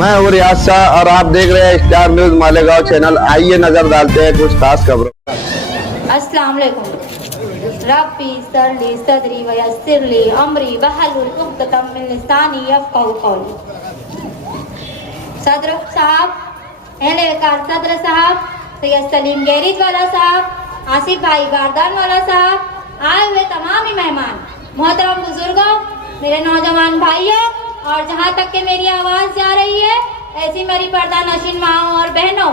मैं हूँ रियाज शाह और आप देख रहे हैं स्टार न्यूज मालेगांव चैनल। आइए नजर डालते हैं कुछ खास खबरों। अस्सलाम वालेकुम। रब्बी सरली सदरी वयस्सिरली अमरी वहलुल उक़दतम मिन लिसानी यफ़क़हू क़ौली। सदर साहब, अहले-ए-कार सदर साहब, सैयद सलीम गैरिज वाला साहब, आसिफ भाई बारदान वाला साहब, आए हुए तमाम ही मेहमान, मोहतरम बुजुर्गों, मेरे नौजवान भाइयों और जहाँ तक के मेरी आवाज़ जा रही है ऐसी मेरी पर्दा नशीन माओ और बहनों,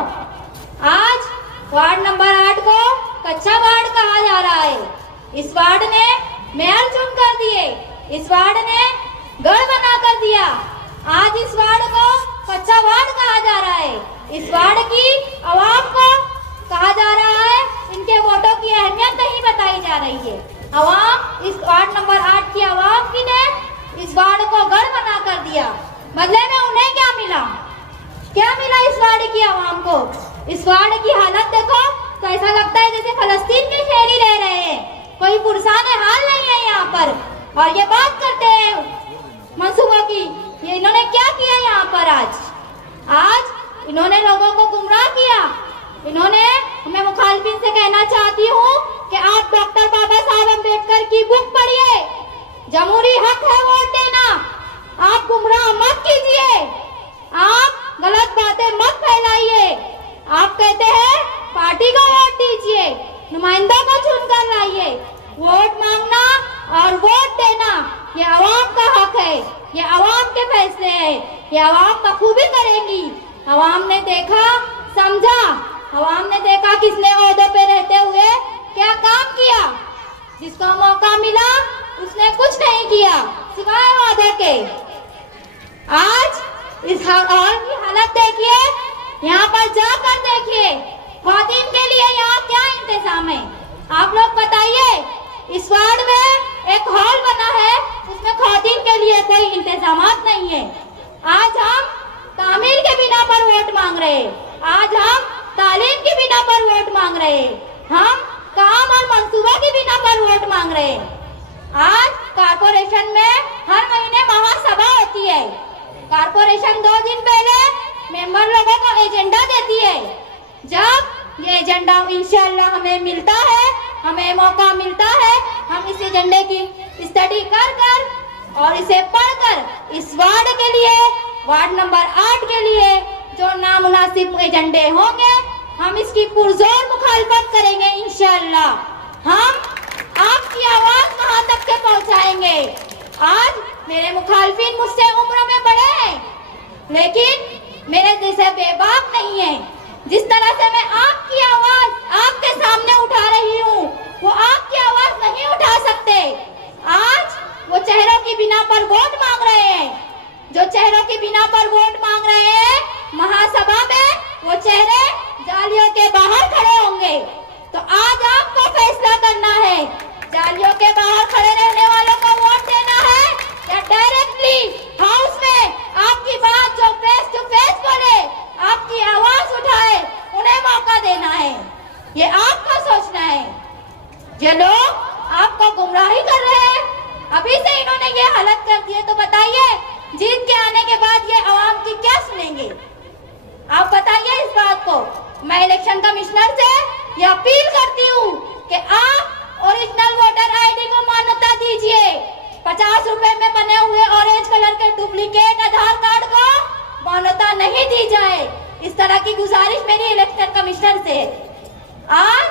आज वार्ड नंबर 8 को कच्चा वार्ड कहा जा रहा है। इस वार्ड ने मेयर चुन कर दिए, इस वार्ड ने गढ़ बना कर दिया। आज इस वार्ड को कच्चा वार्ड कहा जा रहा है। इस वार्ड की आवाम को कहा जा रहा है इनके वोटों की अहमियत नहीं बताई जा रही है। आवाम, इस वार्ड नंबर 8 की आवाम की ने इस वार्ड को गढ़ बना कर दिया। बदले में उन्हें क्या मिला? क्या मिला इस वार्ड की आवाम को? इस वार्ड की हालत देखो तो ऐसा लगता है जैसे फलस्तीन के शहरी रह रहे हैं। कोई पुरसाने हाल नहीं है यहाँ पर। और ये बात करते हैं मंसूबों की, ये इन्होंने क्या किया यहाँ पर? आज इन्होंने लोगों को गुमराह किया। इन्होंने, मैं मुखालिफिन से कहना चाहती हूँ कि आप डॉक्टर बाबा साहब अम्बेडकर की बुक पढ़िए। जमहूरी हक है वोट देना। आप गुमराह मत कीजिए, आप गलत बातें मत फैलाइए। आप कहते हैं पार्टी को वोट दीजिए, नुमाइंदों को चुनकर लाइए। वोट मांगना और वोट देना ये आवाम का हक है, ये आवाम के फैसले हैं, ये आवाम बखूबी करेंगी। आवाम ने देखा, समझा, आवाम ने देखा किसने ओहदे पे रहते हुए क्या काम किया। जिसको मौका मिला उसने कुछ नहीं किया सिवाय वादे के। आज इस हॉल की हालत देखिए, यहाँ पर जाकर देखिए ख्वातीन के लिए यहाँ क्या इंतजाम है। आप लोग बताइए, इस वार्ड में एक हॉल बना है, उसमें ख्वातीन के लिए कोई इंतजामात नहीं है। आज हम तामीर के बिना पर वोट मांग रहे हैं, आज हम तालीम के बिना पर वोट मांग रहे हैं, हम काम और मंसूबा के बिना पर वोट मांग रहे हैं। आज कारपोरेशन में हर महीने महासभा होती है। कारपोरेशन 2 दिन पहले मेंबर लोगों को एजेंडा देती है। जब ये एजेंडा इंशाल्लाह हमें मिलता है, हमें मौका मिलता है, हम इस एजेंडे की स्टडी कर और इसे पढ़कर इस वार्ड के लिए, वार्ड नंबर 8 के लिए जो नामुनासिब एजेंडे होंगे हम इसकी पुरजोर मुखालफत करेंगे इंशाल्लाह। हम आपकी आवाज वहां तक के पहुंचाएंगे। आज मेरे मुखालफिन मुझसे उम्र में बड़े हैं, लेकिन मेरे जैसे बेबाक नहीं है। जिस तरह से मैं आपकी आवाज आपके सामने उठा रही हूँ, वो आपकी आवाज नहीं उठा सकते। आज वो चेहरों की बिना पर वोट मांग रहे हैं, जो चेहरों की बिना पर वोट मांग रहे हैं, महासभा में वो चेहरे जालियों के बाहर खड़े होंगे। तो आज आपको फैसला करना है, जालियों के बाहर खड़े रहने वालों को वोट देना है या डायरेक्टली हाउस में आपकी बात जो फेस टू फेस बोले, आपकी आवाज उठाए, उन्हें मौका देना है। ये आपको सोचना है। ये लोग आपको गुमराही कर रहे हैं, अभी से इन्होंने ये हालत कर दी है, तो बताइए जीत के आने के बाद ये आवाम की क्या सुनेंगे? आप बताइए इस बात को। मैं इलेक्शन कमिश्नर से ये अपील करती हूँ कि आप ओरिजिनल वोटर आईडी को मान्यता दीजिए। 50 रुपए में बने हुए ऑरेंज कलर के डुप्लीकेट आधार कार्ड को मान्यता नहीं दी जाए। इस तरह की गुजारिश मेरी इलेक्शन कमिश्नर से। आज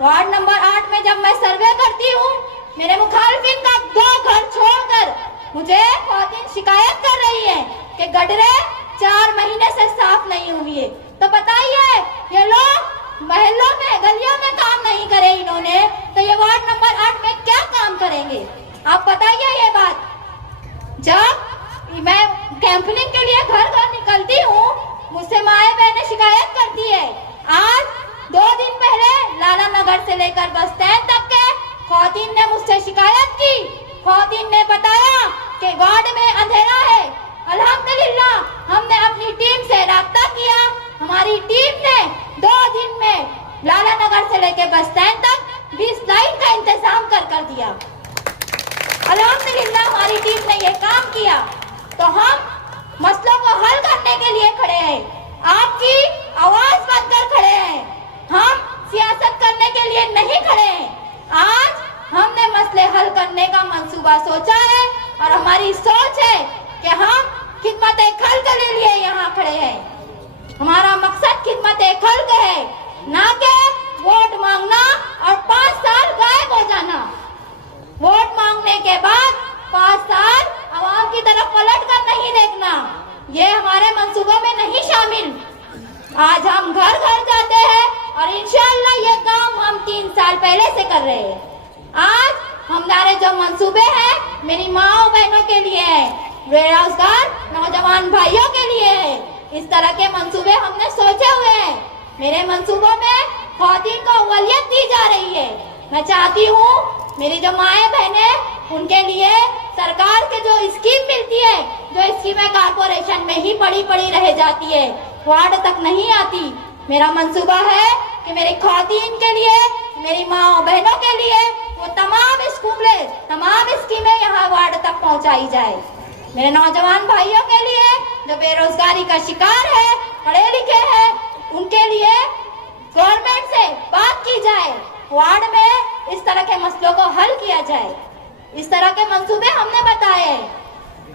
वार्ड नंबर 8 में जब मैं सर्वे करती हूँ, मेरे मुखालिफिन का 2 घर छोड़कर मुझे ख्वातीन शिकायत कर रही है कि गटरे 4 महीने से साफ नहीं हुई है। तो बताइए, ये लोग महलों में, गलियों में काम नहीं करे इन्होंने, तो ये वार्ड नंबर 8 में क्या काम करेंगे? आप बताइए ये बात। जब मैं कैंपनिंग के लिए घर घर निकलती हूँ, मुझसे माए बहनें शिकायत करती है। आज 2 दिन पहले लाला नगर से लेकर बस स्टैंड तक के ख्वातीन ने मुझसे शिकायत की। ख्वातीन ने बताया कि वार्ड में अंधेरा है। अल्हम्दुलिल्लाह हमने अपनी टीम से राब्ता किया, हमारी टीम ने 2 दिन में लाला नगर से लेकर बस स्टैंड तक 20 लाइट का इंतजाम कर दिया। अल्हम्दुलिल्लाह हमारी टीम ने ये काम किया। तो हम मसलों को हल करने करने के लिए खड़े हैं, आपकी आवाज बनकर खड़े हैं। हम सियासत करने के लिए नहीं खड़े हैं। आज हमने मसले हल करने का मंसूबा सोचा है और हमारी सोच है कि हम खिदमत खल्क के लिए यहाँ खड़े हैं। हमारा मकसद खिदमत खल्क है, ना कि वोट मांगना और 5 साल गायब हो जाना। वोट मांगने के बाद 5 साल आवाम की तरफ पलट कर नहीं देखना, ये हमारे मंसूबों में नहीं शामिल। आज हम घर घर जाते हैं और इंशाअल्लाह ये काम हम 3 साल पहले से कर रहे हैं। आज हमारे जो मंसूबे हैं मेरी माँ बहनों के लिए है, बेरोजगार नौजवान भाइयों के लिए है। इस तरह के मंसूबे हमने सोचे हुए हैं। मेरे मंसूबों में ख्वातीन को अव्वलियत दी जा रही है। मैं चाहती हूँ मेरी जो माएँ बहनें, उनके लिए सरकार के जो स्कीम मिलती है, जो स्कीमें कारपोरेशन में ही पड़ी रह जाती है, वार्ड तक नहीं आती। मेरा मंसूबा है कि मेरी ख्वातीन के लिए, मेरी माँ बहनों के लिए वो तमाम स्कीमें यहाँ वार्ड तक पहुँचाई जाए। मेरे नौजवान भाइयों के लिए जो बेरोजगारी का शिकार है, पढ़े लिखे हैं, उनके लिए गवर्नमेंट से बात की जाए, वार्ड में इस तरह के मसलों को हल किया जाए। इस तरह के मंसूबे हमने बताए।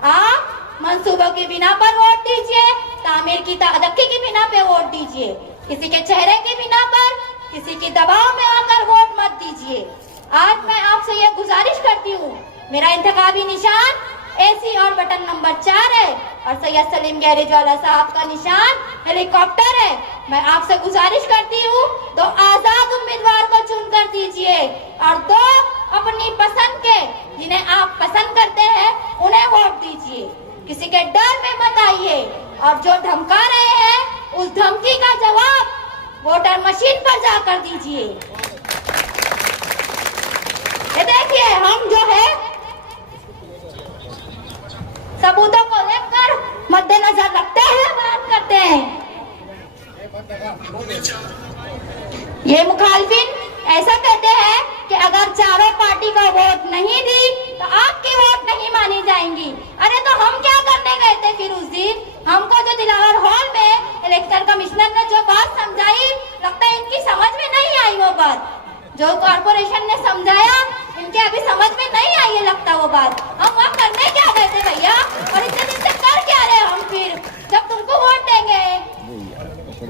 आप मंसूबों की बिना पर वोट दीजिए, तामीर की तरक्की की बिना पे वोट दीजिए, किसी के चेहरे की बिना पर, किसी के दबाव में आकर वोट मत दीजिए। आज मैं आपसे ये गुजारिश करती हूँ, मेरा इंतखाबी निशान AC और बटन नंबर 4 है और सैयद सलीम गैरेज वाला साहब का निशान हेलीकॉप्टर है। मैं आपसे गुजारिश करती हूँ 2 आजाद उम्मीदवार को चुनकर दीजिए और 2 अपनी पसंद के, जिन्हें आप पसंद करते हैं, उन्हें वोट दीजिए। किसी के डर में मत आइए और जो धमका रहे हैं उस धमकी का जवाब वोटर मशीन पर जाकर दीजिए। ये देखिए, हम जो है सबूतों को लेकर मद्देनजर रखते हुए बात करते हैं। ये मुखालफिन ऐसा कहते हैं कि अगर चारों पार्टी का वोट नहीं दी तो आपकी वोट नहीं मानी जाएंगी। अरे तो हम क्या करने गए थे फिर उस दिन? हमको जो दिलावर हॉल में इलेक्शन कमिश्नर ने जो बात समझाई, लगता है इनकी समझ में नहीं आई वो बात। जो कॉर्पोरेशन ने समझाया, इनके अभी समझ में नहीं आई है लगता वो बात। हम वहाँ करने क्या गए थे भैया, और इतने दिन से कर क्या रहे हम फिर, जब तुमको वोट देंगे?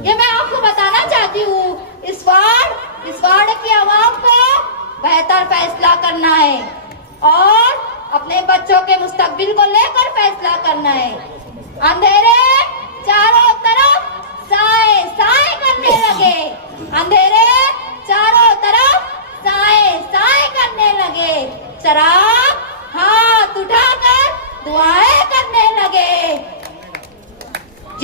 ये मैं आपको बताना चाहती हूँ। इस वार्ड की आवाम को बेहतर फैसला करना है और अपने बच्चों के मुस्तकबिल को लेकर फैसला करना है। अंधेरे चारों तरफ साए साए करने लगे, अंधेरे चारों तरफ साए साए करने लगे, चराग हाथ उठाकर दुआएं करने लगे।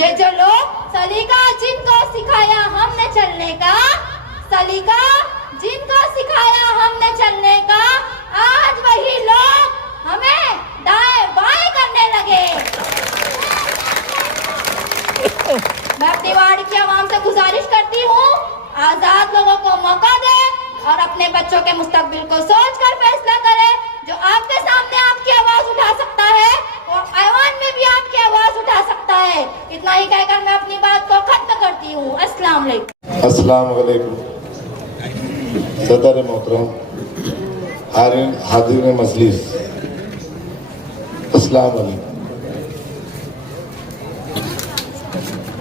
ये जो लोग सलीका जिनको सिखाया हमने चलने का, सलीका जिनको सिखाया हमने चलने का, आज वही लोग हमें दाएं बाएं करने लगे। मैं अपनी वार्ड की आवाम से गुजारिश करती हूँ, आजाद लोगों को मौका दे और अपने बच्चों के मुस्तकबिल को सोचकर फैसला करे। जो आपके सामने आपकी आवाज उठा सकता है और ऐवान में भी आपकी आवाज उठा सकता है। इतना ही कहकर मैं अपनी बात को खत्म करती हूँ। अस्सलाम वालेकुम। सदर मोहतरम हाजिर मजलिस, अस्सलाम वालेकुम।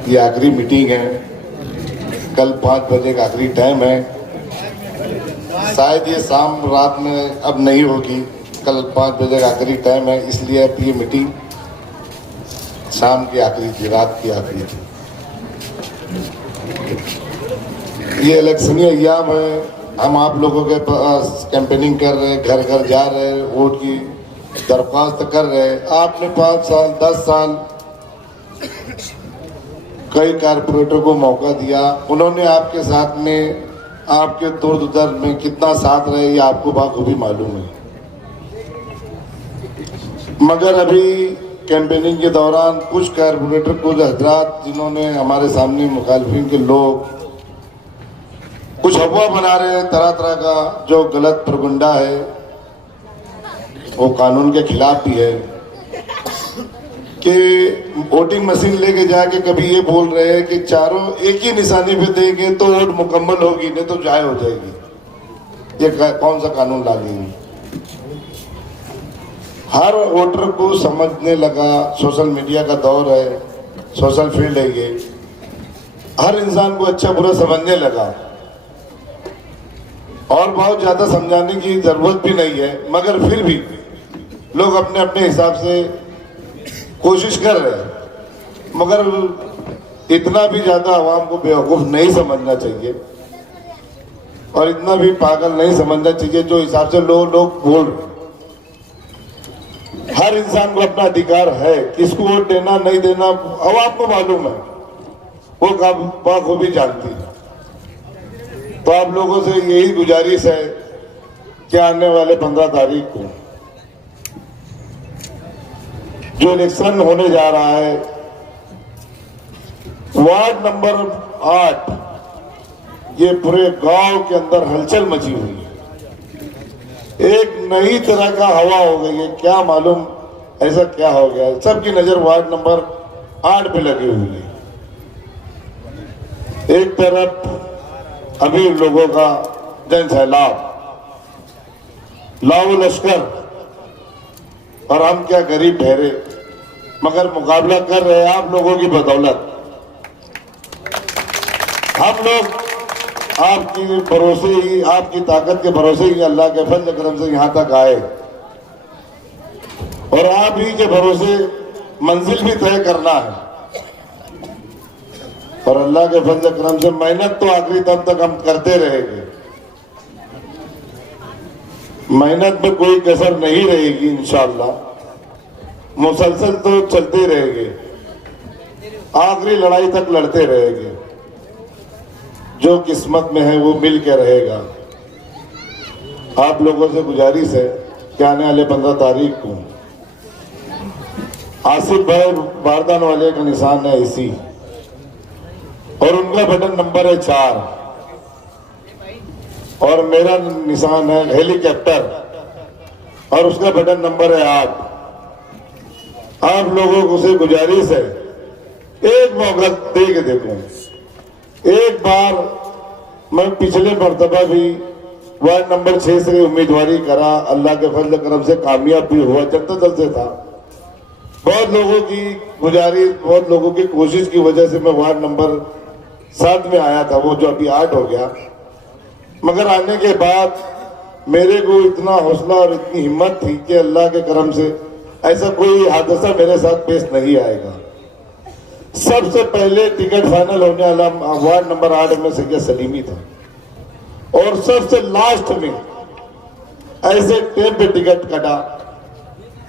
ये आखिरी मीटिंग है, कल 5 बजे का आखिरी टाइम है। शायद ये शाम रात में अब नहीं होगी, कल 5 बजे का आखिरी टाइम है, इसलिए अब ये मीटिंग शाम की आखिरी थी, रात की आखिरी थी। ये इलेक्शनी अय्याम है, हम आप लोगों के पास कैंपेनिंग कर रहे हैं, घर घर जा रहे हैं, वोट की दरख्वास्त कर रहे हैं। आपने 5 साल 10 साल कई कारपोरेटर को मौका दिया, उन्होंने आपके साथ में, आपके दुर्द दर्द में कितना साथ रहे, ये आपको बाखूबी मालूम है। मगर अभी कैंपेनिंग के दौरान कुछ कारपोरेटर, कुछ हजरात जिन्होंने हमारे सामने मुखालिफिन के लोग कुछ अफवाह बना रहे हैं तरह तरह का, जो गलत प्रगंडा है, वो कानून के खिलाफ भी है, कि वोटिंग मशीन लेके जाके कभी ये बोल रहे हैं कि चारों एक ही निशानी पे देंगे तो वोट मुकम्मल होगी, नहीं तो जाए हो जाएगी। ये कौन सा कानून लागेगी? हर वोटर को समझने लगा, सोशल मीडिया का दौर है, सोशल फील्ड है ये, हर इंसान को अच्छा बुरा समझने लगा और बहुत ज़्यादा समझाने की ज़रूरत भी नहीं है, मगर फिर भी लोग अपने अपने हिसाब से कोशिश कर रहे हैं। मगर इतना भी ज़्यादा आवाम को बेवकूफ़ नहीं समझना चाहिए और इतना भी पागल नहीं समझना चाहिए जो हिसाब से लोग बोल रहे। हर इंसान को अपना अधिकार है, किसको वोट देना नहीं देना आवाम को मालूम है, वो बखूबी जानती है। तो आप लोगों से यही गुजारिश है कि आने वाले 15 तारीख को जो इलेक्शन होने जा रहा है, वार्ड नंबर 8, ये पूरे गांव के अंदर हलचल मची हुई है। एक नई तरह का हवा हो गई है, क्या मालूम ऐसा क्या हो गया है। सबकी नजर वार्ड नंबर 8 पे लगी हुई है। एक तरफ अमीर लोगों का जन सैलाब, लाओ लश्कर, और हम क्या गरीब ठहरे, मगर मुकाबला कर रहे हैं आप लोगों की बदौलत। हम लोग आपकी भरोसे ही, आपकी ताकत के भरोसे ही, अल्लाह के फजल करम से यहाँ तक आए और आप ही के भरोसे मंजिल भी तय करना है। और अल्लाह के फजल करम से मेहनत तो आखिरी दम तक हम करते रहेंगे। मेहनत में कोई कसर नहीं रहेगी इंशाअल्लाह, मुसलसल तो चलते रहेंगे, आखिरी लड़ाई तक लड़ते रहेंगे। जो किस्मत में है वो मिल के रहेगा। आप लोगों से गुजारिश है कि आने वाले 15 तारीख को आसिफ भाई बारदान वाले का निशान है इसी, और उनका बटन नंबर है 4 और मेरा निशान है हेलीकॉप्टर और उसका बटन नंबर है 8। आप लोगों को से गुजारिश है, एक मौका दे के देखो। एक बार मैं पिछले मर्तबा भी वार्ड नंबर 6 से उम्मीदवारी करा, अल्लाह के फजल करम से कामयाब भी हुआ, जनता दल से था। बहुत लोगों की गुजारिश, बहुत लोगों की कोशिश की वजह से मैं वार्ड नंबर 7 में आया था, वो जो अभी 8 हो गया। मगर आने के बाद मेरे को इतना हौसला और इतनी हिम्मत थी कि अल्लाह के करम से ऐसा कोई हादसा मेरे साथ पेश नहीं आएगा। सबसे पहले टिकट फाइनल होने वाला वार्ड नंबर 8 में सैयद सलीमी था और सबसे लास्ट में ऐसे टेम पे टिकट कटा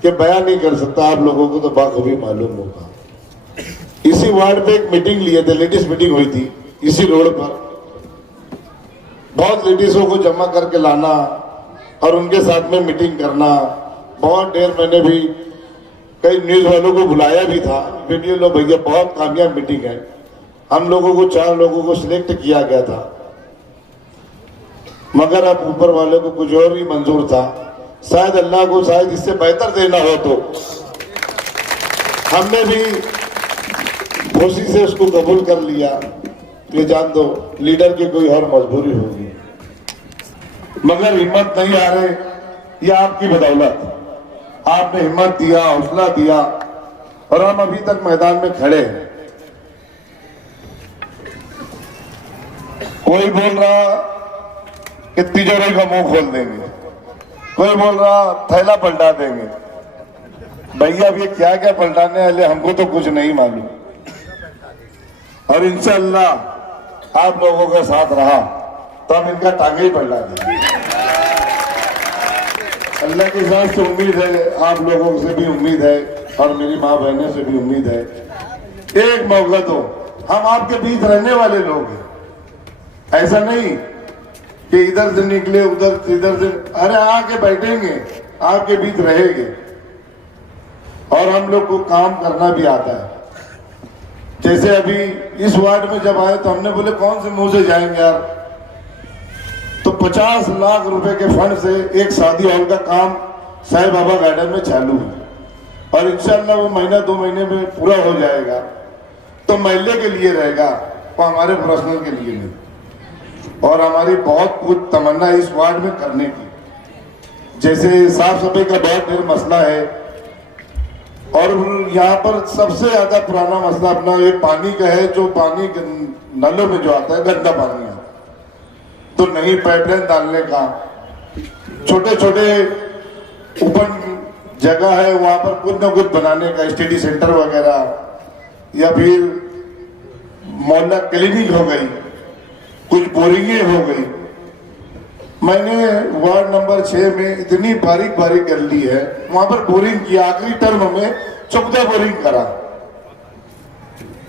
कि बयान नहीं कर सकता, आप लोगों को तो बाखूबी मालूम होगा। इसी वार्ड पे एक मीटिंग लिए थे, लेडीज मीटिंग हुई थी इसी रोड पर। बहुत लेडीजों को जमा करके लाना और उनके साथ में मीटिंग करना, बहुत देर मैंने भी कई न्यूज वालों को बुलाया भी था, वीडियो लो भैया बहुत कामयाब मीटिंग है। हम लोगों को 4 लोगों को सिलेक्ट किया गया था, मगर अब ऊपर वाले को कुछ और ही मंजूर था। शायद अल्लाह को शायद इससे बेहतर देना हो तो हमने भी खुशी से उसको कबूल कर लिया कि जान दो लीडर की कोई और मजबूरी होगी, मगर हिम्मत नहीं आ रहे। ये आपकी बदौलत, आपने हिम्मत दिया, हौसला दिया और हम अभी तक मैदान में खड़े हैं। कोई बोल रहा कि तिजोरी का मुंह खोल देंगे, कोई बोल रहा थैला पलटा देंगे। भैया अब ये क्या क्या पलटाने वाले, हमको तो कुछ नहीं मालूम। और इंशाअल्लाह आप लोगों का साथ रहा तो हम इनका टांगे ही पलटा देंगे। अल्लाह की जात से उम्मीद है, आप लोगों से भी उम्मीद है और मेरी माँ बहनों से भी उम्मीद है। एक मौका दो, हम आपके बीच रहने वाले लोग हैं। ऐसा नहीं कि इधर से निकले उधर इधर से, अरे आके बैठेंगे, आपके बीच रहेंगे और हम लोग को काम करना भी आता है। जैसे अभी इस वार्ड में जब आए तो हमने बोले कौन से मुंह से जाएंगे यार, तो 50 लाख रुपए के फंड से एक शादी हॉल का काम साईं बाबा गार्डन में चालू है और इंशाल्लाह वो महीना 2 महीने में पूरा हो जाएगा, तो महल्ले के लिए रहेगा, वो हमारे पर्सनल के लिए नहीं। और हमारी बहुत कुछ तमन्ना इस वार्ड में करने की, जैसे साफ सफाई का बहुत ढेर मसला है, और यहाँ पर सबसे ज्यादा पुराना मसला अपना ये पानी का है, जो पानी नलों में जो आता है गंदा पानी आता है, तो नई पाइपलाइन डालने का, छोटे छोटे ओपन जगह है वहां पर कुछ ना कुछ बनाने का, स्टडी सेंटर वगैरह, या फिर मोहल्ला क्लिनिक हो गई, कुछ बोरिंगें हो गई। मैंने वार्ड नंबर 6 में इतनी बारीक बारीक गली है, वहां पर बोरिंग किया, आखिरी टर्म में 14 बोरिंग करा,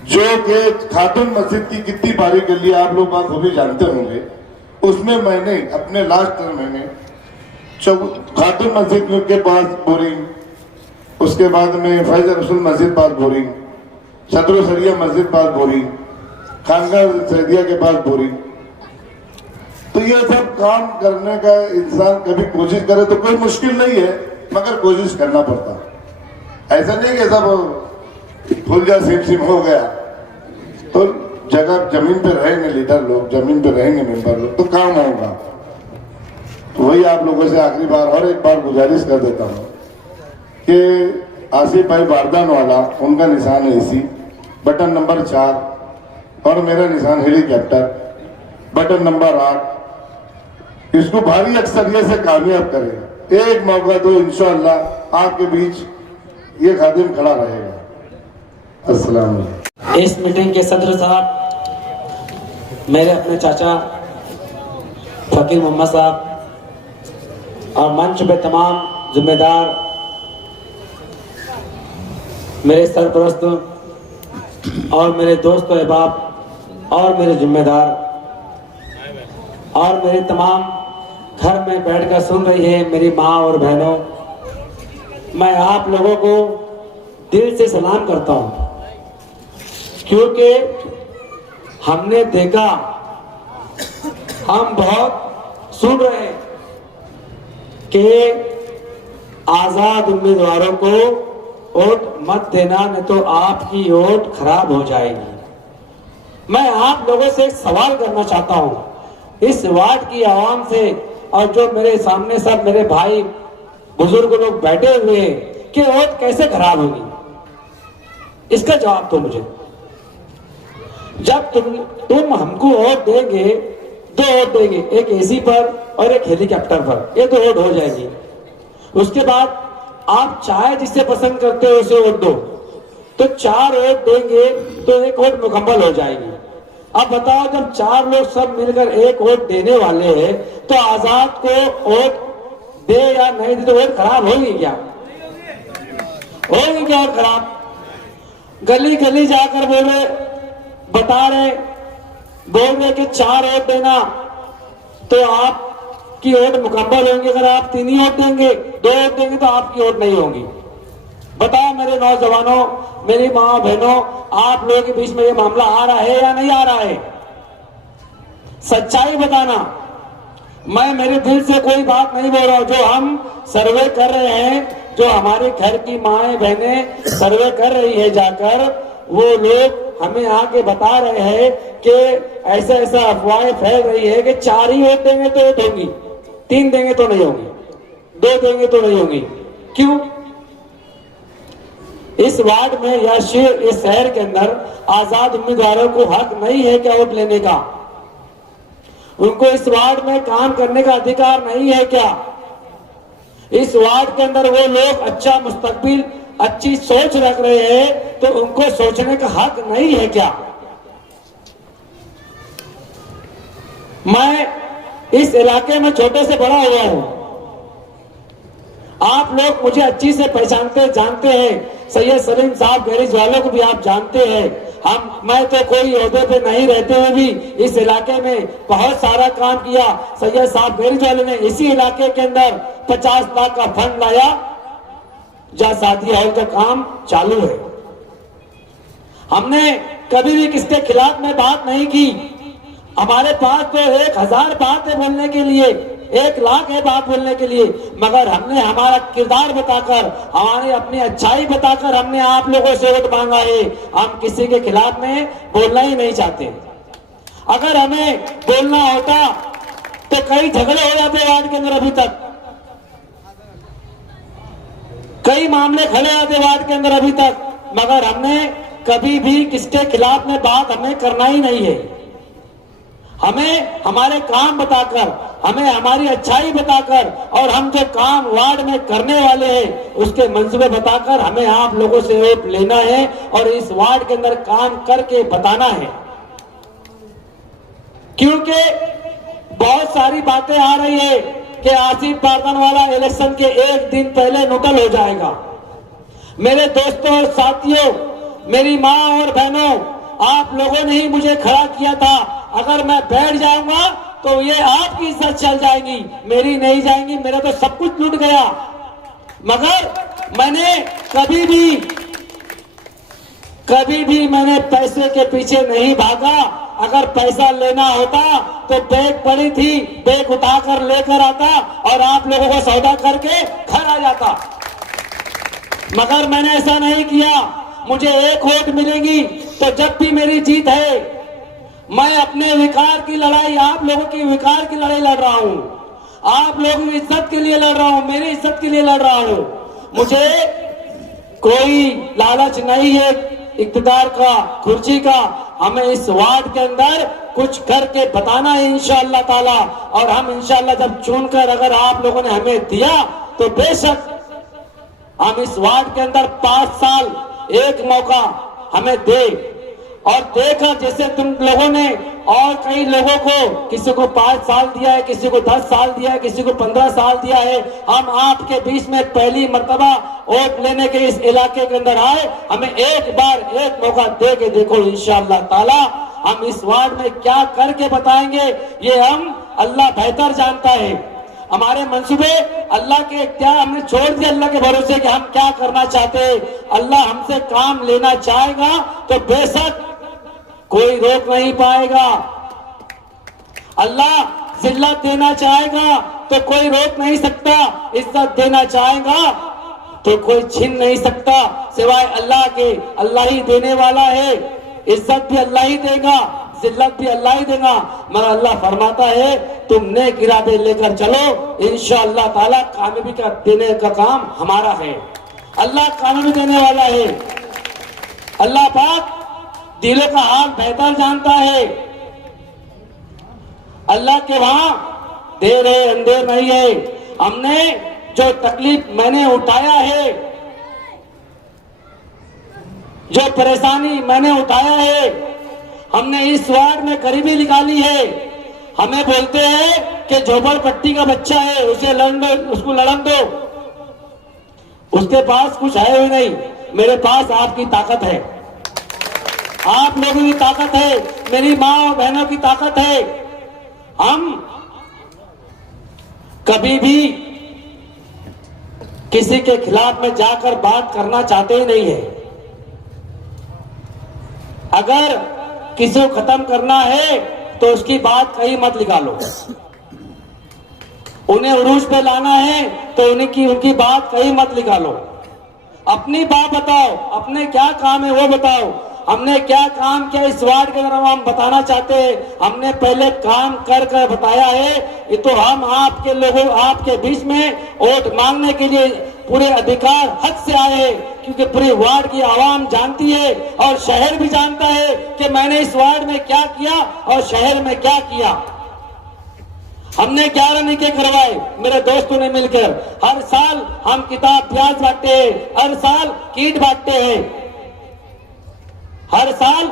जो कि खातून मस्जिद की कितनी बारीक गली आप लोग बात वो भी जानते होंगे, उसमें मैंने अपने लास्ट टर्म में खातून मस्जिद के पास बोरिंग, उसके बाद में फैज रसूल मस्जिद पास बोरिंग, सदर सरिया मस्जिद पास बोरिंग, खानगा सैदिया के पास बोरिंग। तो ये सब काम करने का इंसान कभी कोशिश करे तो कोई मुश्किल नहीं है, मगर कोशिश करना पड़ता है। ऐसा नहीं कि सब फुल जा सिम हो गया, तो जगह जमीन पे रहेंगे लीडर लोग, जमीन पे रहेंगे मेंबर लोग, तो काम होगा। तो वही आप लोगों से आखिरी बार और एक बार गुजारिश कर देता हूँ कि आसिफ भाई बारदान वाला, उनका निशान है इसी बटन नंबर 4, और मेरा निशान हेलीकॉप्टर बटन नंबर 8, इसको भारी अक्सरियत से कामयाब करें। एक मौका तो इंशाअल्लाह आपके बीच ये खादिम खड़ा रहेगा। अस्सलाम वालेकुम। इस मीटिंग के सदर साहब, मेरे अपने चाचा फकीर मोहम्मद साहब, और मंच पे तमाम जिम्मेदार, मेरे सरपरस्त और मेरे दोस्त अहबाब और मेरे जिम्मेदार, और मेरे तमाम घर में बैठकर सुन रही है मेरी माँ और बहनों, मैं आप लोगों को दिल से सलाम करता हूँ, क्योंकि हमने देखा, हम बहुत सुन रहे हैं कि आजाद उम्मीदवारों को वोट मत देना, नहीं तो आपकी वोट खराब हो जाएगी। मैं आप लोगों से एक सवाल करना चाहता हूँ, इस वार्ड की आवाम से, और जो मेरे सामने सब मेरे भाई बुजुर्ग लोग बैठे हुए हैं, कि वोट कैसे खराब होगी, इसका जवाब दो मुझे। जब तुम हमको वोट देंगे, 2 वोट देंगे, एक एसी पर और एक हेलीकॉप्टर पर, ये 2 वोट हो जाएगी। उसके बाद आप चाहे जिससे पसंद करते हो उसे वोट दो, तो 4 वोट देंगे तो 1 वोट मुकम्मल हो जाएगी। अब बताओ, जब 4 लोग सब मिलकर 1 वोट देने वाले हैं, तो आजाद को वोट दे या नहीं दे तो वोट खराब होगी क्या? होगी क्या वोट खराब? गली गली जाकर बता रहे बोल रहे कि 4 वोट देना तो आपकी वोट मुकम्मल होंगे। अगर आप 3 ही वोट देंगे, 2 वोट देंगे तो आपकी वोट नहीं होंगी। बताओ मेरे नौजवानों, मेरी माँ बहनों, आप लोगों के बीच में ये मामला आ रहा है या नहीं आ रहा है? सच्चाई बताना। मैं मेरे दिल से कोई बात नहीं बोल रहा हूं। जो हम सर्वे कर रहे हैं, जो हमारे घर की माएं बहनें सर्वे कर रही है जाकर, वो लोग हमें आके बता रहे हैं कि ऐसा ऐसा अफवाहें फैल रही है कि 4 ही वोट देंगे तो वोट होंगी, 3 देंगे तो नहीं होंगी, 2 देंगे तो नहीं होंगी। क्यों? इस वार्ड में या इस शहर के अंदर आजाद उम्मीदवारों को हक नहीं है क्या वोट लेने का? उनको इस वार्ड में काम करने का अधिकार नहीं है क्या? इस वार्ड के अंदर वो लोग अच्छा मुस्तकबिल, अच्छी सोच रख रहे हैं, तो उनको सोचने का हक नहीं है क्या? मैं इस इलाके में छोटे से बड़ा हुआ हूं। आप लोग मुझे अच्छी से पहचानते जानते हैं। सैयद सलीम साहब गैरेज वालों को भी आप जानते हैं। मैं तो कोई ओहदे पे नहीं रहते हुए भी इस इलाके में बहुत सारा काम किया। सैयद साहब गैरेज वाले ने इसी इलाके के अंदर 50 लाख का फंड लाया, जहां शादी हॉल का काम चालू है। हमने कभी भी किसके खिलाफ में बात नहीं की। हमारे पास तो 1000 बात है बोलने के लिए, 1 लाख है बात बोलने के लिए, मगर हमने हमारा किरदार बताकर, हमारी अपनी अच्छाई बताकर हमने आप लोगों से वोट मांगा है। हम किसी के खिलाफ में बोलना ही नहीं चाहते। अगर हमें बोलना होता तो कई झगड़े हो जाते वार्ड के अंदर, अभी तक कई मामले खड़े आते वार्ड के अंदर अभी तक, मगर हमने कभी भी किसके खिलाफ में बात हमें करना ही नहीं है। हमें हमारे काम बताकर, हमें हमारी अच्छाई बताकर और हम जो काम वार्ड में करने वाले हैं उसके मंसूबे बताकर हमें आप लोगों से वोट लेना है और इस वार्ड के अंदर काम करके बताना है। क्योंकि बहुत सारी बातें आ रही है कि आसिफ पारदानवाला इलेक्शन के 1 दिन पहले नुटल हो जाएगा। मेरे दोस्तों और साथियों, मेरी माँ और बहनों, आप लोगों ने ही मुझे खड़ा किया था। अगर मैं बैठ जाऊंगा तो ये आपकी इज्जत चल जाएगी, मेरी नहीं जाएंगी। मेरा तो सब कुछ लूट गया, मगर मैंने कभी भी मैंने पैसे के पीछे नहीं भागा। अगर पैसा लेना होता तो बैग पड़ी थी, बैग उठाकर लेकर आता और आप लोगों को सौदा करके घर आ जाता, मगर मैंने ऐसा नहीं किया। मुझे 1 वोट मिलेगी तो जब भी मेरी जीत है, मैं अपने विकार की लड़ाई, आप लोगों की विकार की लड़ाई लड़ रहा हूं, आप लोगों की इज्जत के लिए लड़ रहा हूं, मेरी इज्जत के लिए लड़ रहा हूं। मुझे कोई लालच नहीं है इक्तिदार का, कुर्सी का। हमें इस वार्ड के अंदर कुछ करके बताना है इंशाअल्लाह ताला, और हम इंशाअल्लाह जब चुनकर अगर आप लोगों ने हमें दिया तो बेशक हम इस वार्ड के अंदर 5 साल एक मौका हमें दे। और देखा जैसे तुम लोगों ने और कई लोगों को, किसी को 5 साल दिया है, किसी को 10 साल दिया है, किसी को 15 साल दिया है। हम आपके बीच में पहली मर्तबा वोट लेने के इस इलाके के अंदर आए, हमें एक बार एक मौका दे के देखो। इंशाअल्लाह ताला हम इस वार्ड में क्या करके बताएंगे ये हम, अल्लाह बेहतर जानता है। हमारे मंसूबे अल्लाह के क्या हमने छोड़ दिया, अल्लाह के भरोसे कि हम क्या करना चाहते हैं। अल्लाह हमसे काम लेना चाहेगा तो बेशक कोई रोक नहीं पाएगा। अल्लाह जिल्लत देना चाहेगा तो कोई रोक नहीं सकता, इज्जत देना चाहेगा तो कोई छीन नहीं सकता सिवाय अल्लाह के। अल्लाह ही देने वाला है, इज्जत भी अल्लाह ही देगा, जिल्लत भी अल्लाह ही देगा। मगर अल्लाह फरमाता है तुम नेक इरादे लेकर चलो, इंशाअल्लाह ताला कामयाबी का देने का काम हमारा है। अल्लाह कामयाबी देने वाला है। अल्लाह पाक दिलों का हाल बेहतर जानता है। अल्लाह के वहां देर है अंधेर नहीं है। हमने जो तकलीफ मैंने उठाया है, जो परेशानी मैंने उठाया है, हमने इस वार्ड में गरीबी निकाली है। हमें बोलते हैं कि झोपड़पट्टी का बच्चा है, उसे लड़न दो, उसको लड़न दो। उसके पास कुछ है ही नहीं, मेरे पास आपकी ताकत है, आप लोगों की ताकत है, मेरी माँ और बहनों की ताकत है। हम कभी भी किसी के खिलाफ में जाकर बात करना चाहते ही नहीं है। अगर किसी को खत्म करना है तो उसकी बात कहीं मत निकालो। उन्हें उरूज पे लाना है तो उनकी बात कहीं मत निकालो। अपनी बात बताओ, अपने क्या काम है वो बताओ। हमने क्या काम किया इस वार्ड के अंदर हम बताना चाहते हैं। हमने पहले काम कर कर बताया है। ये तो हम आपके लोगों, आपके बीच में वोट मांगने के लिए पूरे अधिकार हक से आए हैं, क्योंकि पूरी वार्ड की आवाम जानती है और शहर भी जानता है कि मैंने इस वार्ड में क्या किया और शहर में क्या किया। हमने 11 निके करवाए मेरे दोस्तों ने मिलकर। हर साल हम किताब प्याज बांटते हैं, हर साल किट बांटते हैं, हर साल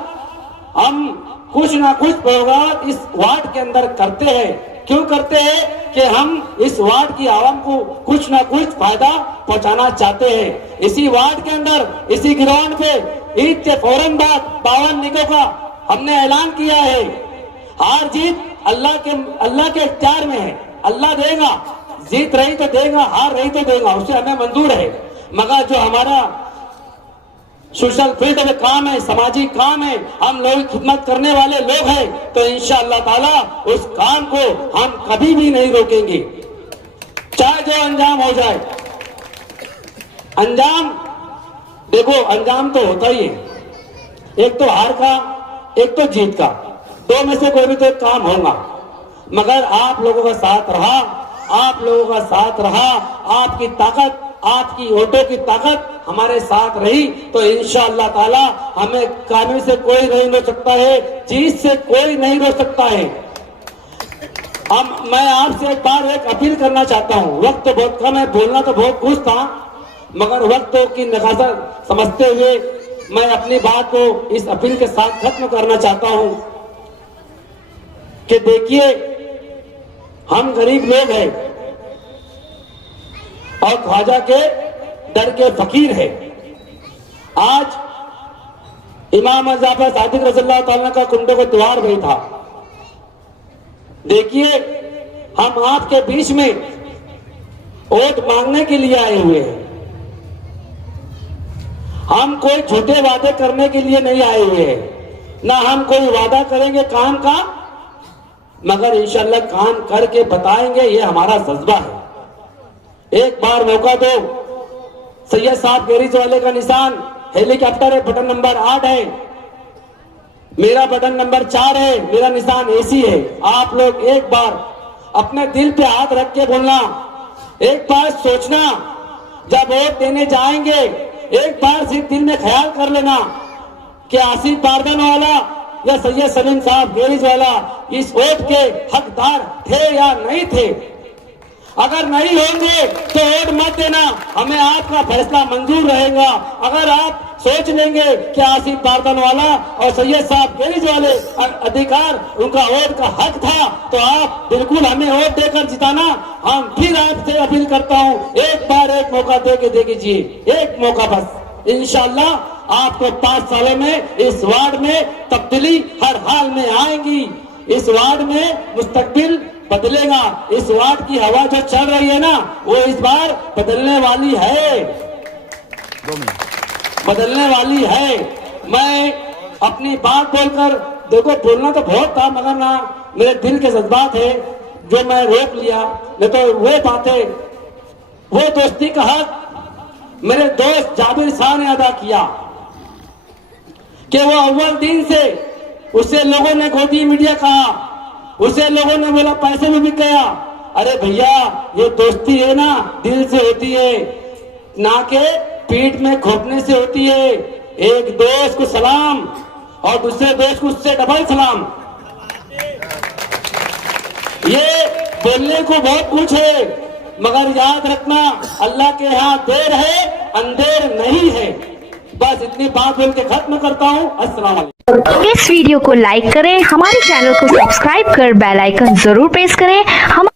हम कुछ ना कुछ प्रोग्राम इस वार्ड के अंदर करते हैं। क्यों करते हैं कि हम इस वार्ड की आवाम को कुछ ना कुछ फायदा पहुंचाना चाहते हैं। इसी वार्ड के अंदर, इसी ग्राउंड पे ईद के फौरन बाद 52 निकों का हमने ऐलान किया है। हार जीत अल्लाह के इख्तियार में है, अल्लाह देगा। जीत रही तो देगा, हार रही तो देगा, उसे हमें मंजूर है। मगर जो हमारा सोशल फील्ड में काम है, सामाजिक काम है, हम लोग खिदमत करने वाले लोग हैं, तो इंशाअल्लाह ताला उस काम को हम कभी भी नहीं रोकेंगे, चाहे जो अंजाम हो जाए। अंजाम देखो, अंजाम तो होता ही है, एक तो हार का, एक तो जीत का, दो में से कोई भी तो एक काम होगा। मगर आप लोगों का साथ रहा, आप लोगों का साथ रहा, आपकी ताकत, आपकी वोटों की ताकत हमारे साथ रही, तो इंशाअल्लाह ताला हमें कानून से कोई नहीं रोक सकता है, चीज से कोई नहीं रोक सकता है। मैं आपसे एक बार एक अपील करना चाहता हूँ, वक्त तो बहुत कम है, बोलना तो बहुत कुछ था, मगर वक्त की नकासत समझते हुए मैं अपनी बात को इस अपील के साथ खत्म करना चाहता हूं कि देखिए, हम गरीब लोग हैं और ख्वाजा के दर के फकीर हैं। आज इमाम जाफर सादिक रज़ियल्लाहु ताला का कुंडे को त्योहार भी था। देखिए, हम आपके बीच में वोट मांगने के लिए आए हुए हैं, हम कोई झूठे वादे करने के लिए नहीं आए हुए हैं, ना हम कोई वादा करेंगे काम का, मगर इंशाअल्लाह काम करके बताएंगे, ये हमारा जज्बा है। एक बार मौका दो, सैयद साहब गैरेज वाले का निशान हेलीकॉप्टर है, बटन नंबर 8 है, मेरा बटन नंबर 4 है, मेरा निशान एसी है। आप लोग एक बार अपने दिल पे हाथ रख के बोलना, एक बार सोचना, जब वोट देने जाएंगे एक बार सिर्फ दिल में ख्याल कर लेना कि आसिफ बारदान वाला या सैयद सलीम साहब गैरेज वाला इस वोट के हकदार थे या नहीं थे। अगर नहीं होंगे तो वोट मत देना, हमें आपका फैसला मंजूर रहेगा। अगर आप सोच लेंगे कि आसिफ बारदान वाला और सैयद साहब गैरेज वाले अधिकार, उनका वोट का हक था, तो आप बिल्कुल हमें वोट देकर जिताना। हम फिर आपसे अपील करता हूं, एक बार एक मौका दे के देखिए, एक मौका बस। इंशाअल्लाह आपको 5 सालों में इस वार्ड में तब्दीली हर हाल में आएगी, इस वार्ड में मुस्तकबिल बदलेगा। इस वार्ड की हवा जो चल रही है ना, वो इस बार बदलने वाली है, बदलने वाली है। मैं अपनी बात बोलकर, देखो बोलना तो बहुत था, मगर ना मेरे दिल के जज्बात है जो मैं रोक लिया, नहीं तो वो बातें, वो दोस्ती का हक मेरे दोस्त जाबिर शाह ने अदा किया कि वो अव्वल दिन से उसे लोगों ने गोदी मीडिया कहा, उसे लोगों ने बोला पैसे में बिक गया। अरे भैया, ये दोस्ती है ना, दिल से होती है, ना के पीठ में खोपने से होती है। एक दोस्त को सलाम और दूसरे दोस्त को उससे डबल सलाम। ये बोलने को बहुत कुछ है, मगर याद रखना, अल्लाह के यहाँ देर है, अंधेर नहीं है। बस इतनी बात बोल के खत्म करता हूँ। अस्सलाम वालेकुम। इस वीडियो को लाइक करें, हमारे चैनल को सब्सक्राइब कर बेल आइकन जरूर प्रेस करें। हम